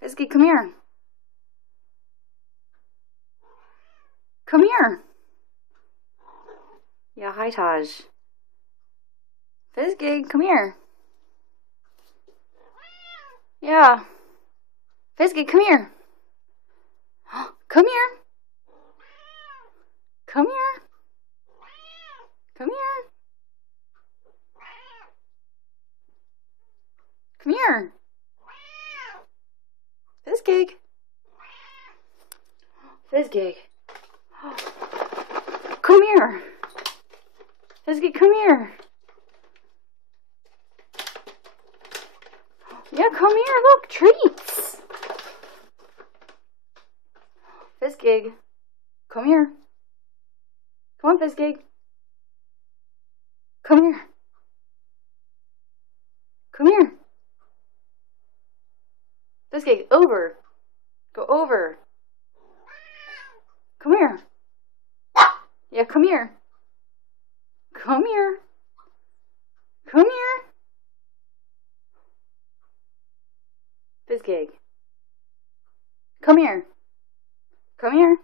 Fizzy, come here. Come here. Yeah, hi, Taj. Fizzy, come here. Yeah. Fizzy, come here. Come here. Come here. Come here. Come here. Fizzy. Fizzy. Come here. Fizzy, come here. Yeah, come here. Look, treats. Fizzy, come here. Come on, Fizzy. Come here. Come here. Fizzy, over. Go over. Come here. Yeah, come here. Come here. Come here. Fizzy. Come here. Come here.